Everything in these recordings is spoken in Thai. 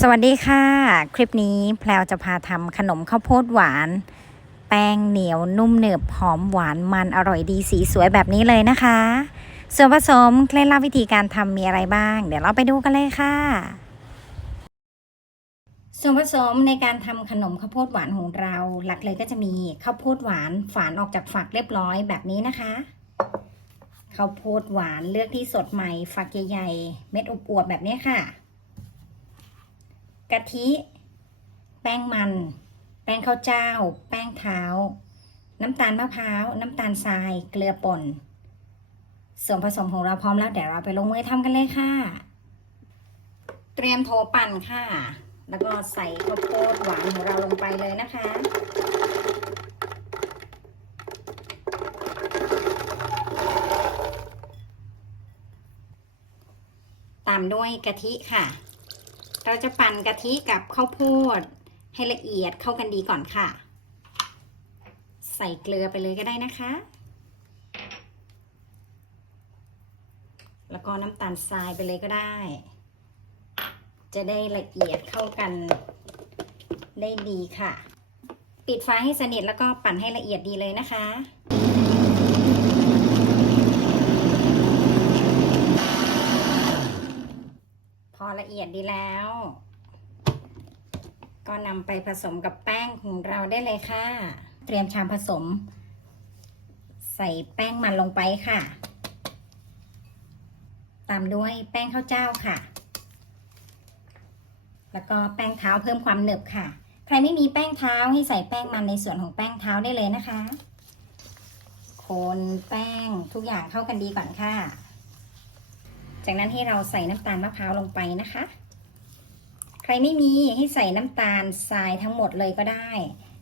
สวัสดีค่ะ คลิปนี้แพลวจะพาทำขนมข้าวโพดหวาน แป้งเหนียวนุ่มเหนืบหอมหวานมันอร่อยดีสีสวยแบบนี้เลยนะคะ ส่วนผสมเคล็ดลับวิธีการทำมีอะไรบ้าง เดี๋ยวเราไปดูกันเลยค่ะ ส่วนผสมในการทำขนมข้าวโพดหวานของเรา หลักเลยก็จะมีข้าวโพดหวานฝานออกจากฝักเรียบร้อยแบบนี้นะคะข้าวโพดหวานเลือกที่สดใหม่ฝักใหญ่ๆเม็ดอวบๆแบบนี้ค่ะ กะทิ แป้งมัน แป้งข้าวเจ้า แป้งเท้า น้ำตาลมะพร้าว น้ำตาลทราย เกลือป่น ส่วนผสมของเราพร้อมแล้วเดี๋ยวเราไปลงมือทำกันเลยค่ะ เตรียมโถปั่นค่ะ แล้วก็ใส่ข้าวโพดหวานของเราลงไปเลยนะคะตามด้วยกะทิค่ะ เราจะปั่นกะทิกับข้าวโพด ให้ละเอียดเข้ากันดีก่อนค่ะ ใส่เกลือไปเลยก็ได้นะคะ แล้วก็น้ำตาลทรายไปเลยก็ได้ จะได้ละเอียดเข้ากันได้ดีค่ะ ปิดไฟให้สนิทแล้วก็ปั่นให้ละเอียดดีเลยนะคะ พอละ เอียดดีแล้ว ก็นำไปผสมกับแป้งของเราได้เลยค่ะ เตรียมชามผสม ใส่แป้งมันลงไปค่ะ ตามด้วยแป้งข้าวเจ้าค่ะ แล้วก็แป้งเท้าเพิ่มความหนึบค่ะ ใครไม่มีแป้งเท้าให้ใส่แป้งมันในส่วนของแป้งเท้าได้เลยนะคะ คนแป้งทุกอย่างเข้ากันดีก่อนค่ะ จากนั้นให้เราใส่น้ำตาลมะพร้าวลงไปนะคะ ใครไม่มีให้ใส่น้ำตาลทรายทั้งหมดเลยก็ได้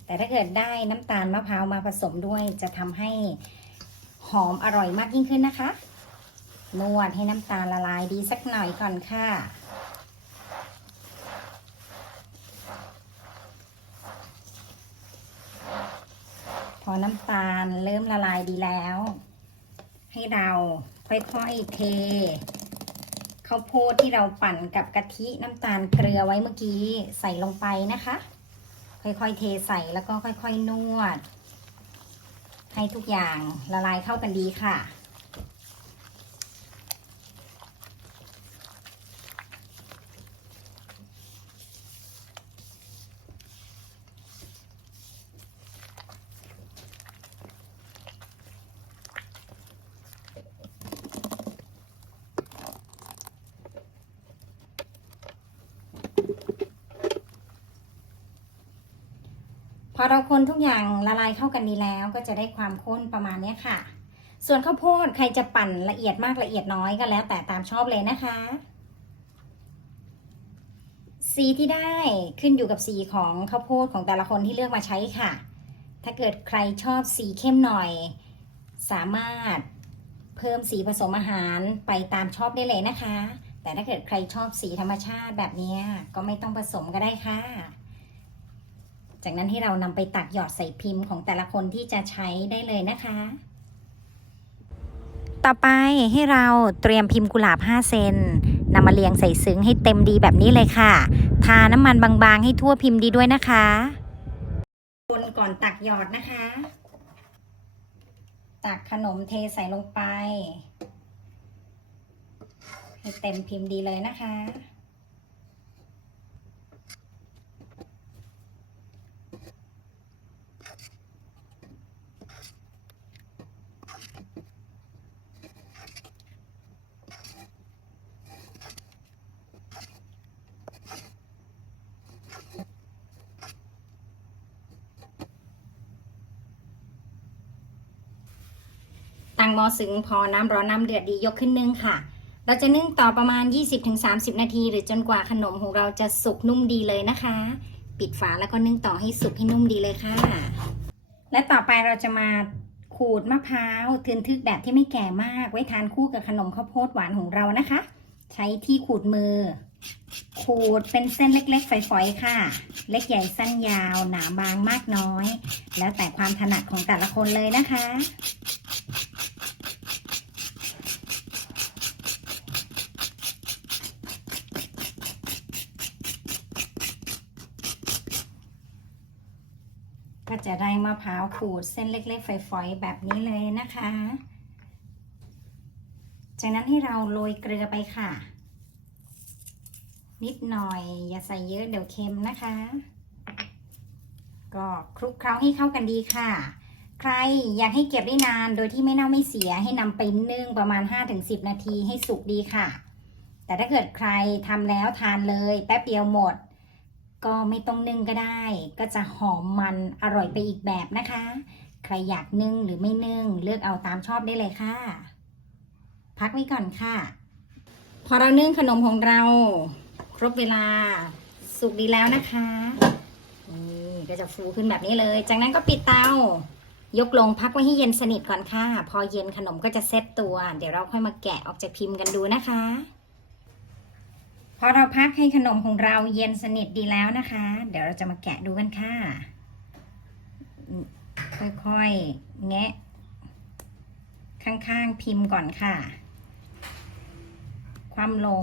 แต่ถ้าเกิดได้น้ำตาลมะพร้าวมาผสมด้วยจะทำให้หอมอร่อยมากยิ่งขึ้นนะคะ นวดให้น้ำตาลละลายดีสักหน่อยก่อนค่ะพอน้ำตาลเริ่มละลายดีแล้ว ให้เราค่อยๆเท ข้าวโพดที่เราปั่นกับกะทิน้ำตาลเกลือไว้เมื่อกี้ใส่ลงไปนะคะ ค่อยๆเทใส่แล้วก็ค่อยๆนวด ให้ทุกอย่างละลายเข้ากันดีค่ะ อเราคนทุกอย่างละลายเข้ากันดีแล้วก็จะได้ความข้นประมาณนี้ค่ะ ส่วนข้าวโพดใครจะปั่นละเอียดมากละเอียดน้อยก็แล้วแต่ตามชอบเลยนะคะ สีที่ได้ขึ้นอยู่กับสีของข้าวโพดของแต่ละคนที่เลือกมาใช้ค่ะ ถ้าเกิดใครชอบสีเข้มหน่อย สามารถเพิ่มสีผสมอาหารไปตามชอบได้เลยนะคะ แต่ถ้าเกิดใครชอบสีธรรมชาติแบบนี้ก็ไม่ต้องผสมก็ได้ค่ะ จากนั้นให้เรานำไปตักหยอดใส่พิมพ์ของแต่ละคนที่จะใช้ได้เลยนะคะ ต่อไปให้เราเตรียมพิมพ์กุหลาบ 5 เซนนำมาเรียงใส่ซึ้งให้เต็มดีแบบนี้เลยค่ะ ทาน้ำมันบางๆ ให้ทั่วพิมพ์ดีด้วยนะคะ คนก่อนตักหยอดนะคะ ตักขนมเทใส่ลงไป ให้เต็มพิมพ์ดีเลยนะคะ ตั้งหม้อซึ้งพอน้ำร้อนน้ำเดือดดียกขึ้นนึ่งค่ะ เราจะนึ่งต่อประมาณ 20-30 นาที หรือจนกว่าขนมของเราจะสุกนุ่มดีเลยนะคะ ปิดฝาแล้วก็นึ่งต่อให้สุกให้นุ่มดีเลยค่ะ และต่อไปเราจะมาขูดมะพร้าวทึนทึกแบบที่ไม่แก่มาก ไว้ทานคู่กับขนมข้าวโพดหวานของเรานะคะ ใช้ที่ขูดมือ ขูดเป็นเส้นเล็ก ๆ ฝอยๆ ค่ะ เล็กใหญ่สั้นยาว หนาบางมากน้อย แล้วแต่ความถนัดของแต่ละคนเลยนะคะ ก็จะได้มะพร้าวขูดเส้นเล็ก ๆ ฝอยๆ แบบนี้เลยนะคะ จากนั้นให้เราโรยเกลือไปค่ะ นิดหน่อย อย่าใส่เยอะเดี๋ยวเค็มนะคะ ก็คลุกเคล้าให้เข้ากันดีค่ะ ใครอยากให้เก็บได้นานโดยที่ไม่เน่าไม่เสียให้นำไปนึ่งประมาณ 5-10 นาทีให้สุกดีค่ะ แต่ถ้าเกิดใครทำแล้วทานเลยแป๊บเดียวหมด ก็ไม่ต้องนึ่งก็ได้ ก็จะหอมมันอร่อยไปอีกแบบนะคะ ใครอยากนึ่งหรือไม่นึ่งเลือกเอาตามชอบได้เลยค่ะ พักไว้ก่อนค่ะ พอเรานึ่งขนมของเรา ครบเวลาสุกดีแล้วนะคะนี่ก็จะฟูขึ้นแบบนี้เลย จากนั้นก็ปิดเตา ยกลงพักไว้ให้เย็นสนิทก่อนค่ะ พอเย็นขนมก็จะเซตตัว เดี๋ยวเราค่อยมาแกะออกจากพิมพ์กันดูนะคะ พอเราพักให้ขนมของเราเย็นสนิทดีแล้วนะคะ เดี๋ยวเราจะมาแกะดูกันค่ะ ค่อยๆ แงะ ข้างๆพิมพ์ก่อนค่ะ ความลง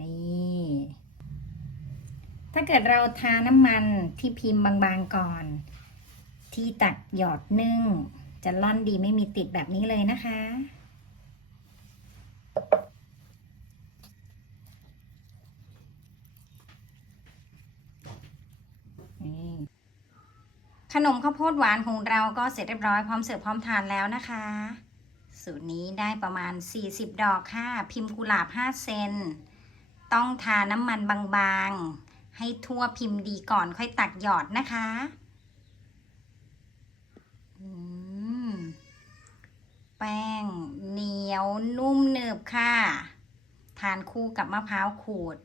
นี่ ถ้าเกิดเราทาน้ำมันที่พิมพ์บางๆก่อน ที่ตักหยอดนึ่ง จะล่อนดีไม่มีติดแบบนี้เลยนะคะ ขนมข้าวโพดหวานของเราก็เสร็จเรียบร้อยพร้อมเสิร์ฟพร้อมทานแล้วนะคะ สูตรนี้ได้ประมาณ 40 ดอกค่ะ พิมพ์กุหลาบ 5 เซน ต้องทาน้ำมันบางๆ ให้ทั่วพิมพ์ดีก่อนค่อยตักหยอดนะคะ แป้งเหนียวนุ่มหนึบค่ะ ทานคู่กับมะพร้าวขูด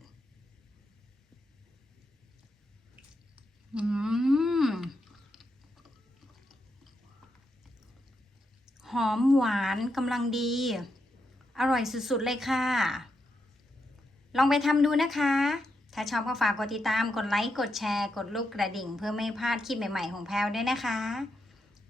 อืม หอมหวานกำลังดี อร่อยสุดๆเลยค่ะ ลองไปทำดูนะคะถ้าชอบก็ฝากกดติดตาม กดไลค์ กดแชร์ กดลูกกระดิ่ง เพื่อไม่พลาดคลิปใหม่ ๆ ของแพลวด้วยนะคะ